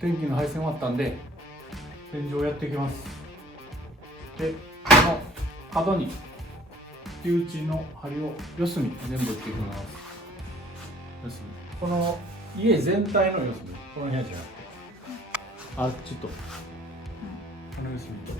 電気の配線終わったんで天井をやっていきます。で、この角に火打ちの針を四隅全部打っていきます。四隅、この家全体の四隅、この部屋じゃなくてあっちとこの四隅と。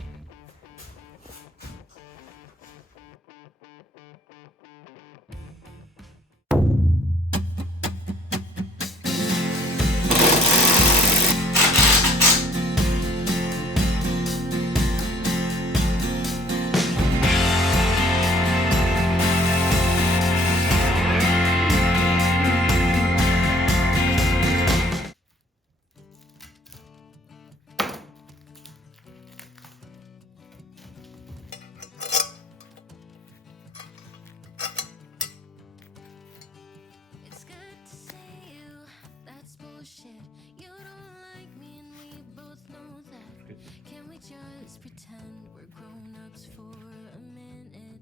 Just pretend we're grown-ups for a minute.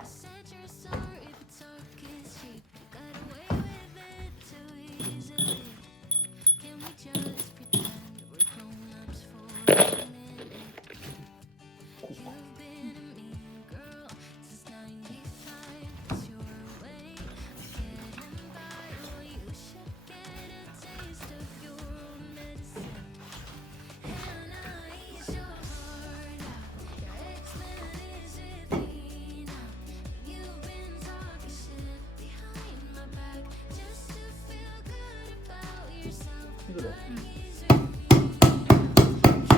I said you're sorry, but talk is cheap. You got away with it too easily. Can we just pretend we're grown-ups for a minute? You've been a mean girl since 95. It's your way of getting by. Well, you should get a taste of your own medicine. And I ease your heart out. Your ex-man is with me now. You've been talking shit behind my back just to feel good about yourself. But he's with me now,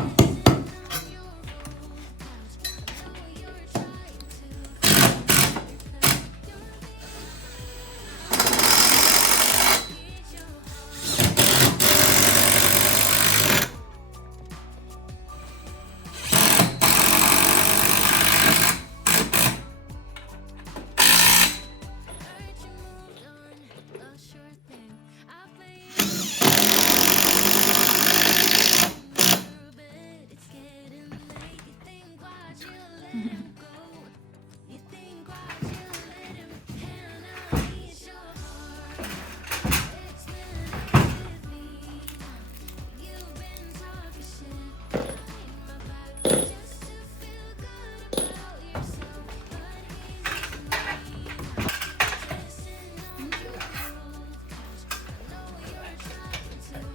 kissing on your old couch. I know you're trying to feel better 'cause you're ease your heard you moved on, a sure thing. I played but it's getting late. You think why'd you let him go? You think why'd you let him? Can I ease your heart? Ex-man is with me now. You've been talking shit behind my back just to feel good about yourself. But he's with me now, kissing on your old couch. I know you're trying to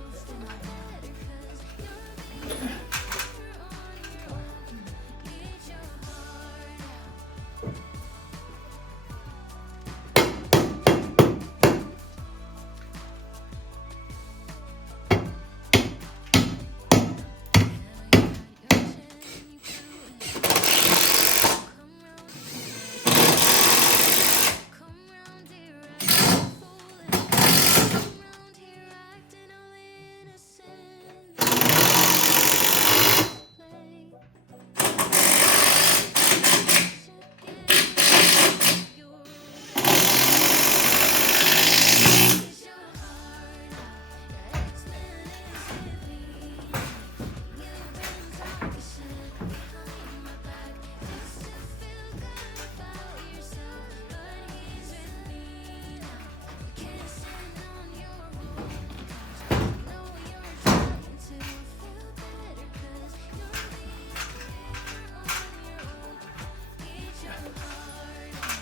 feel better 'cause you're being better on your own. Eat your heart out.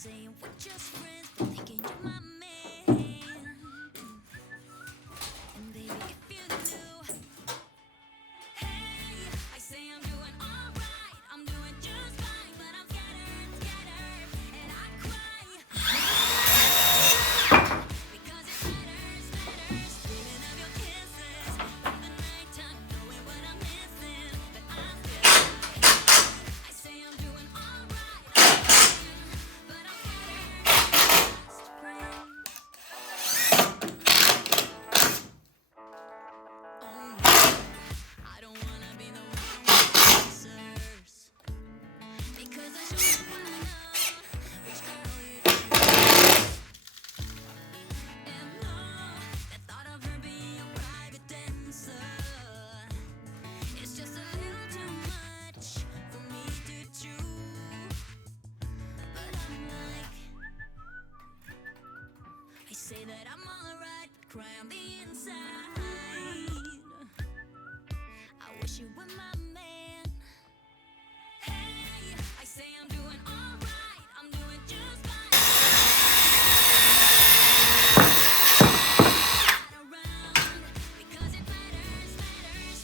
saying we're just friends, but thinking you're my man. And baby, if you knew, hey, I say I'm doing alright, I'm doing just fine, but I'm scattered, and I cry because it matters, dreaming of your kisses in the nighttime, knowing what I'm missing, but I'm still alive. I say I'm doing alright, but I'm just friends. Oh no, I don't wanna be the one with answers, because I sure wanna know which girl you choose. And no, the thought of her being your private dancer, it's just a little too much for me to chew. But I'm like, I say that I'm alright, but cry on the inside. I wish you were my man. Hey, I say I'm doing alright, I'm doing just fine. Not around, because it matters,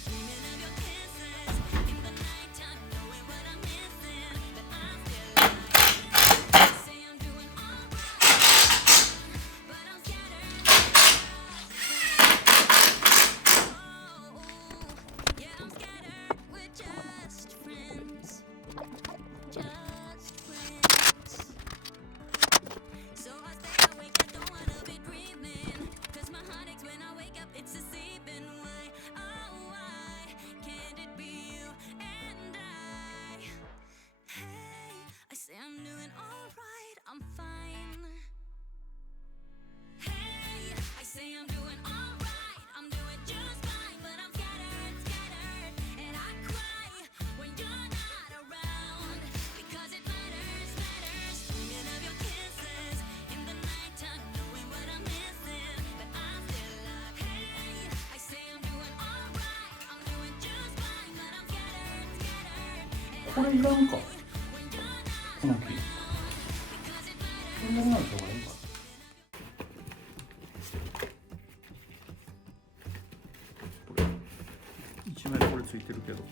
dreaming of your kisses in the nighttime, knowing what I'm missing, but I'm still alive. I say I'm doing alright, but I'm scattered. Oh, yeah, I'm scattered. We're just friends, just friends. So I stay awake, I don't wanna be dreaming, 'cause my heart aches when I wake up, it's deceiving. Why, oh why can't it be you and I? Hey, I say I'm doing alright, I'm fine. Hey, I say I'm doing alright, I'm doing just fine, but I'm scattered, and I cry when you're not around, because it matters, dreaming of your kisses in the nighttime, knowing what I'm missing, but I'm still alive. Hey, I say I'm doing alright, I'm doing just fine, but I'm scattered, and これいらんか when you're not この木 because it matters. こんなものの方がいいかこれ一枚これついてるけどこ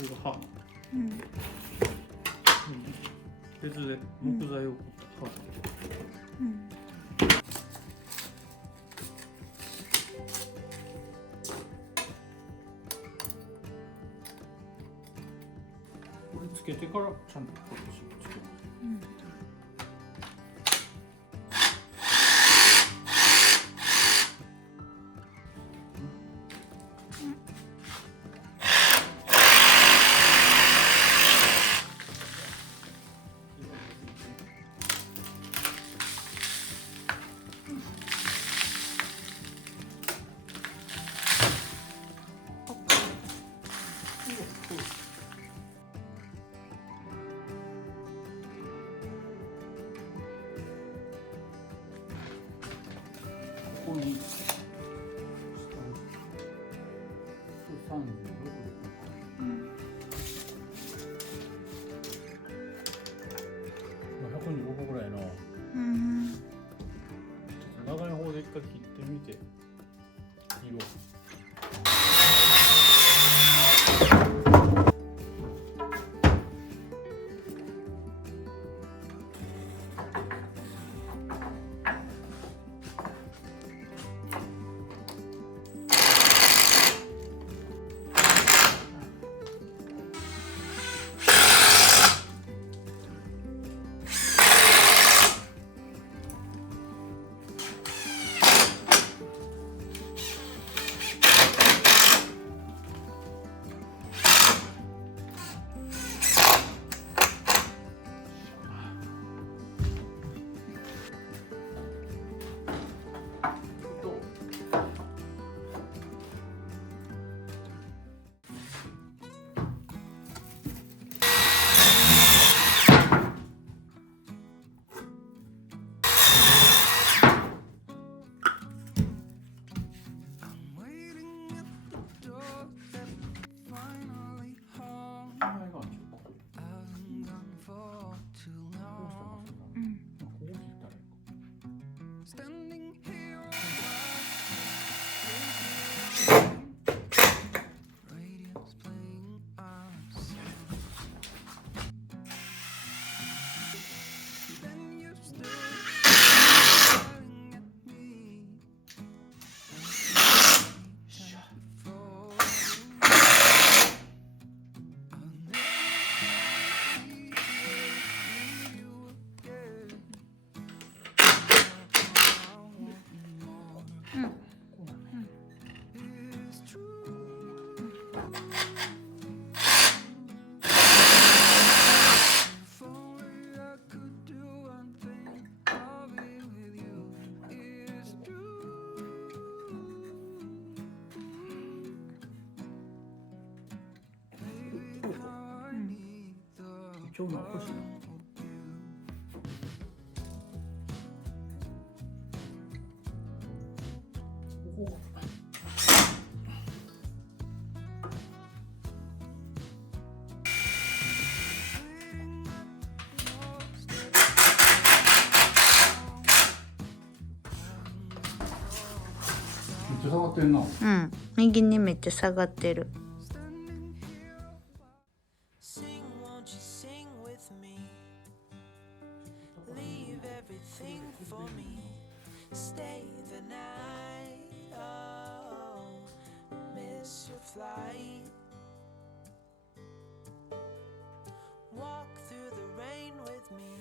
れが刃なんだ、別で木材を彫った刃、これつけてからちゃんとこれつけます。ここに下に36125個ぐらいの長い方で一回切ってみて色長男欲しいな。おお。めっちゃ下がってんな。うん、右にめっちゃ下がってる。Sing, won't you sing with me? Leave everything for me. Stay the night. Oh, miss your flight. Walk through the rain with me.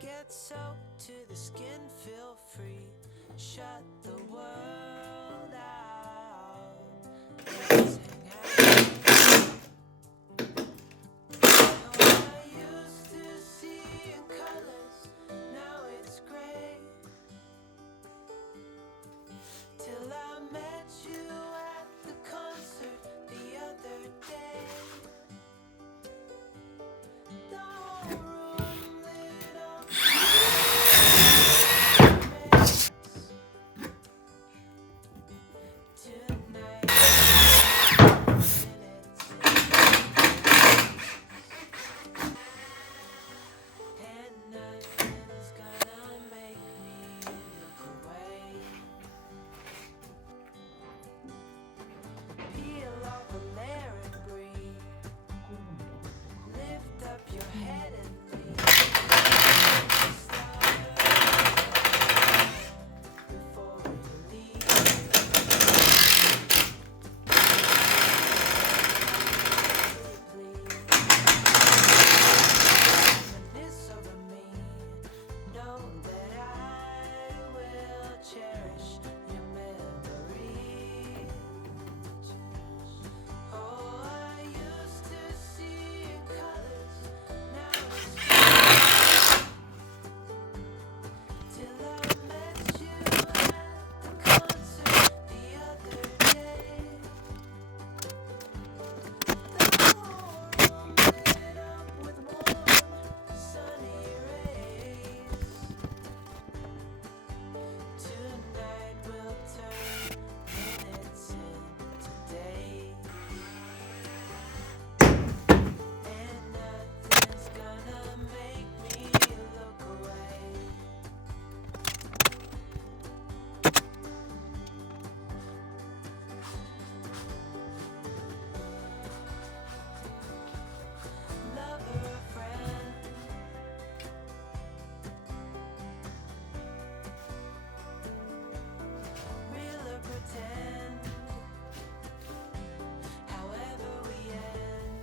Get soaked to the skin, feel free. Shut the world out. Let's hang out. I used to see in colors, now it's gray. Till I met you at the concert the other day. The whole room lit up. Tonight, minutes. And nothing's gonna make me look away. Peel off a layer and breathe. Lift up your head and leave. Before you leave. Please. Reminisce over me. Know that I will cherish your memories. Oh, I used to see in colors, now it's till I met you at the concert the other day. The whole room lit up with warm, sunny rays. Tonight will turn minutes into days. And nothing's gonna make me look away. Lover or friend, real or pretend, however we end.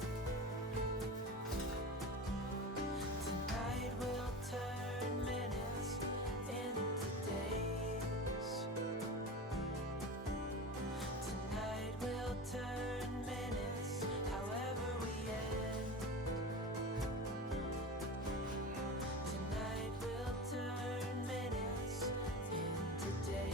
Tonight will turn minutes into days. Tonight will turn minutes, however we end. Tonight will turn minutes into days.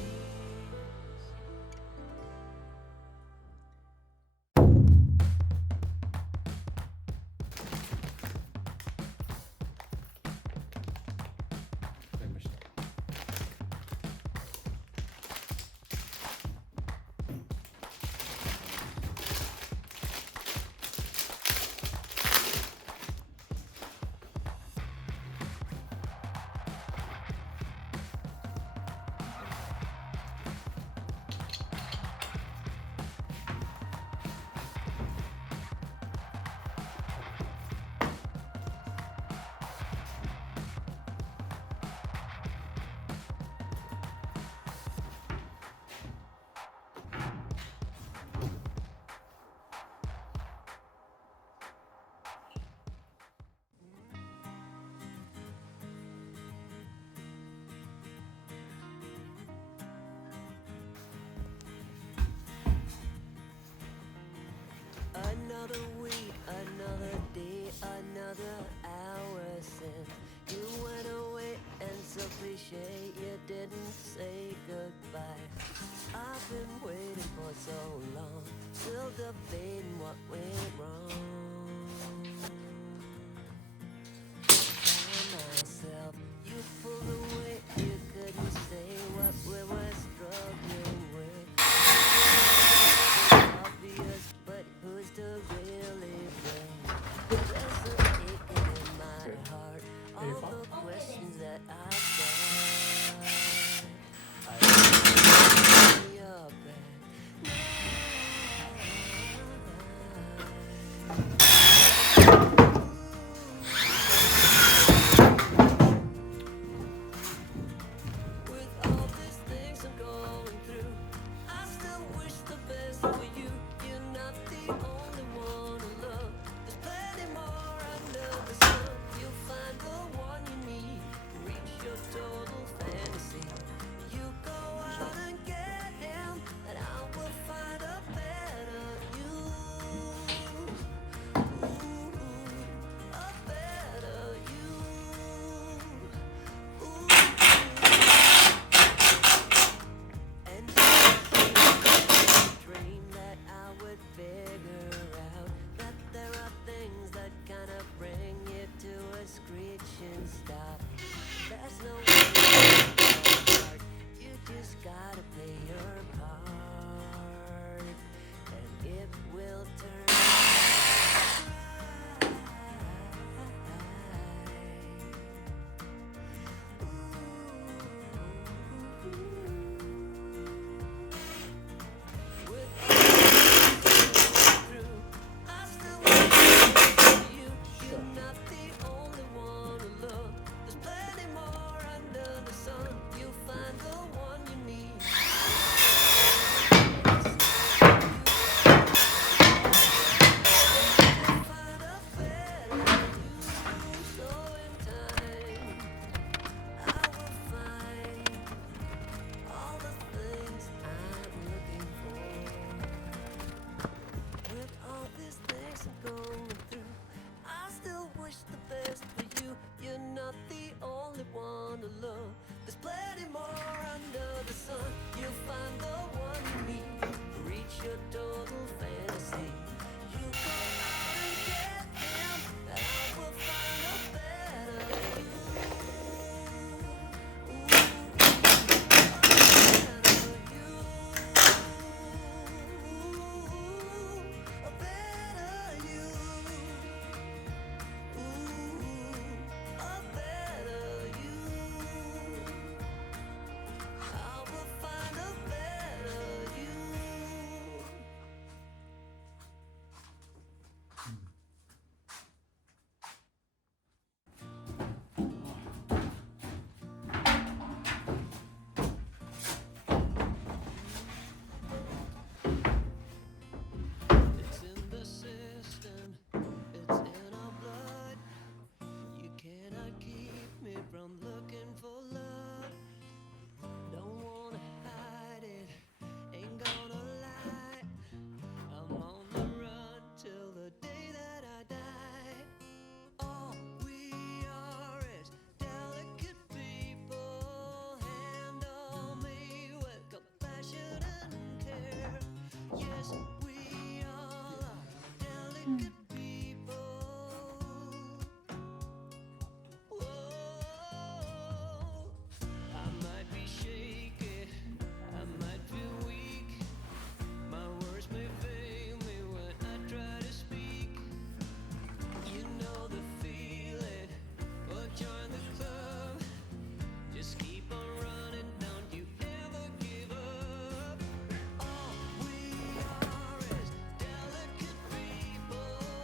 やりました。Another week, another day, another hour since you went away, and so cliche you didn't say goodbye. I've been waiting for so long, still debating what went wrong. questions that I've got. I lay up at with all these things I'm going through, I still wish the best for you. You're not the only one to love. There's plenty more under the sun. You'll find the one you need. Reach your total fantasy. You go out and get him, and I will find a better you. Ooh, a better you. And dream that I would figure out that there are things that kind of bring you to a screeching stop. There's no way apart. You just gotta play your part, and it will turn with through. I still want you. You're not the only one to love. There's plenty more under the sun. You'll find the one you need. Find a better you. So in time, I will find all the things I'm looking for. With all these things I'm going through, I still wish the best for you. You're not the only one to love. There's plenty more under the sun. You'll find the one you need. Reach your total fantasy. You go out and get him, and I will find a better you. A better you. A better you. I will find a better you. It's in the system, it's in our blood. You cannot keep me from looking for love. Don't wanna hide it, ain't gonna lie. I'm on the run till the day that I die. All we are is delicate people. Handle me with compassion and care. Yes, we all are delicate people. Whoa, I might be shaky, I might feel weak. My words may fail me when I try to speak. You know the feeling, well, join the club. Just keep on running, don't you ever give up. All we are is delicate people.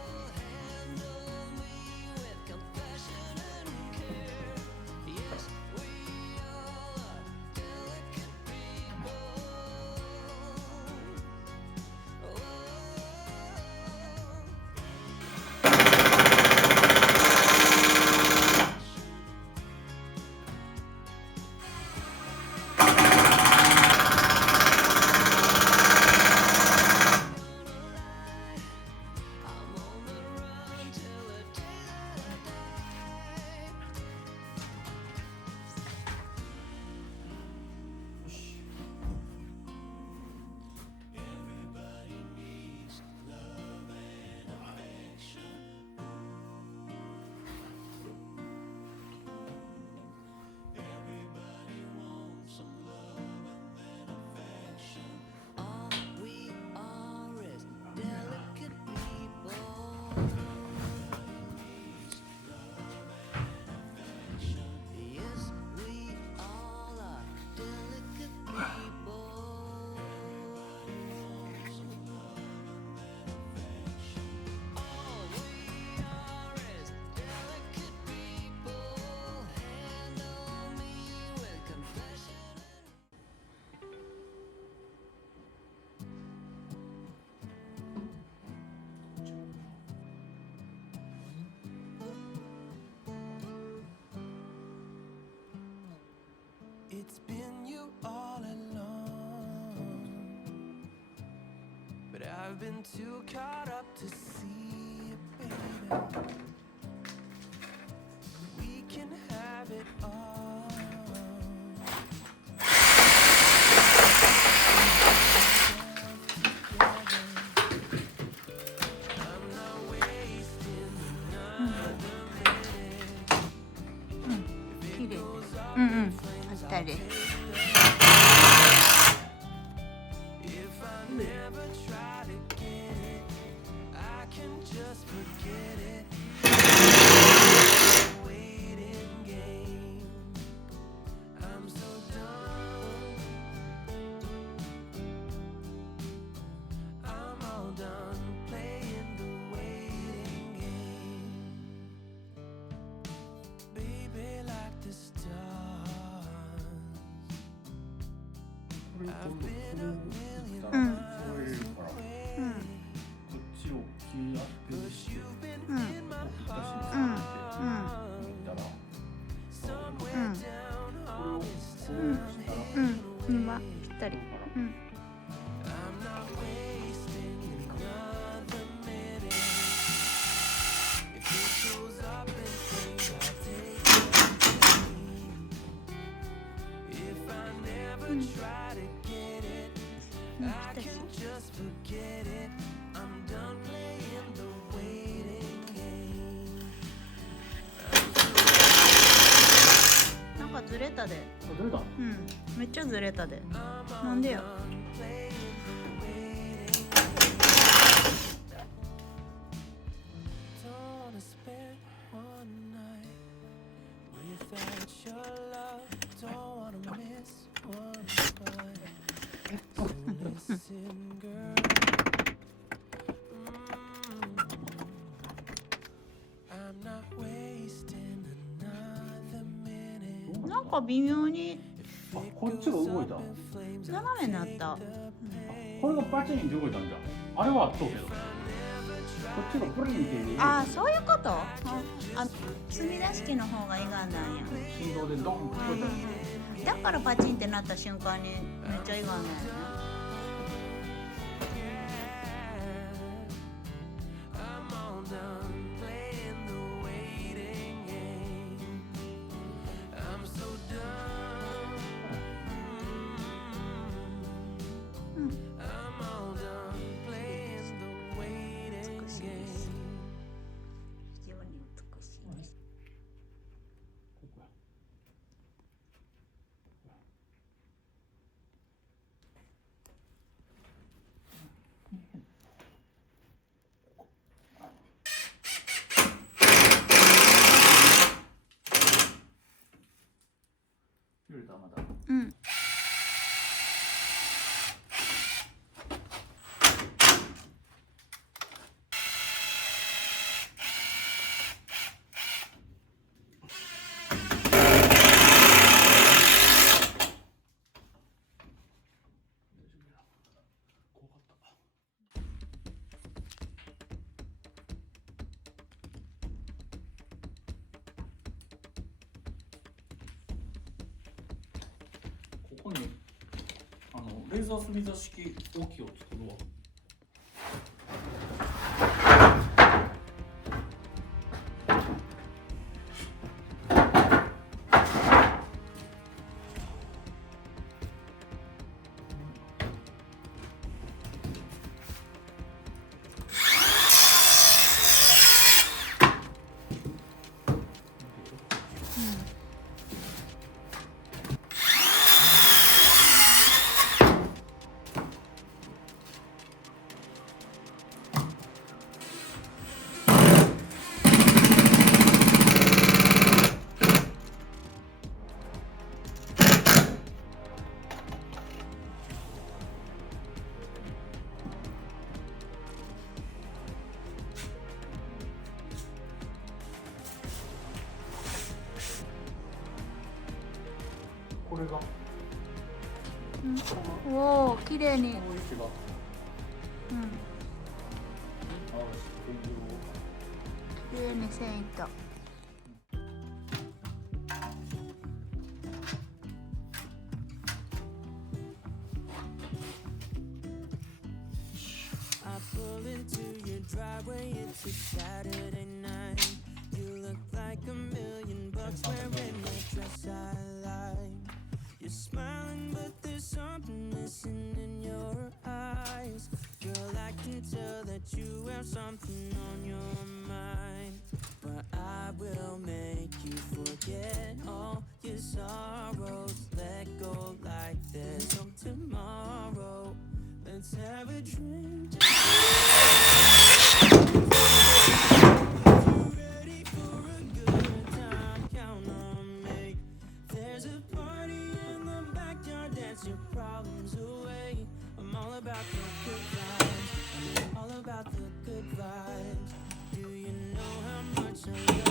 it's been you all along. But I've been too caught up to see it, baby. We can have it all. I'm not wasting another minute. 綺麗。うんうん。あったり。 If I never try to get it, I can just forget it. Waiting game. I'm so done. I'm all done playing the waiting game. Baby, like the stars. これ I've been a million うん。 これ入れるからこうん。っちを切り合ってして You've been うん。 in my 出しにさ うん。れて抜いたら somewhere うん。 down これをこうしたらうん。今ぴったり。うん。 I'm not wasting another minute. If it goes up in flames, I'll take it. If I never try to get it, I can just forget it. I'm done playing the waiting game. なんかずれたで。あ、どれだうん。めっちゃずれたで。なんでよ。 Don't wanna spend one night without your love. Don't wanna miss one fight. So listen, girl. I'm not wasting another minute. なんか微妙にあ、こっちが動いた斜めになった。これがバチンって動いたんじゃんあれはあっとうけどこっちがプリンっていうああ、そういうこと。あ、積み出し機の方がいがんなんや。振動でドンって動いたんだからパチンってなった瞬間にめっちゃいがんなんやな。 I'm all done playing the waiting game. I'm so done. I'm all done playing the waiting game. 非常に美しいです。ここや揺れたまだうん。怖かったここにレーザー墨座式置きを作るわこれがおお、綺麗に。この位置がうん。ああ天井を綺麗に線いった。driveway, it's a Saturday night. You look like $1,000,000 wearing that dress I like. You're smiling, but there's something missing in your eyes. Girl, I can tell that you have something on your mind. But I will make you forget all your sorrows. Let go like there's no tomorrow. Let's have a drink. Ready for a good time? Count on me. There's a party in the backyard. Dance your problems away. I'm all about the good vibes. I'm all about the good vibes. Do you know how much I love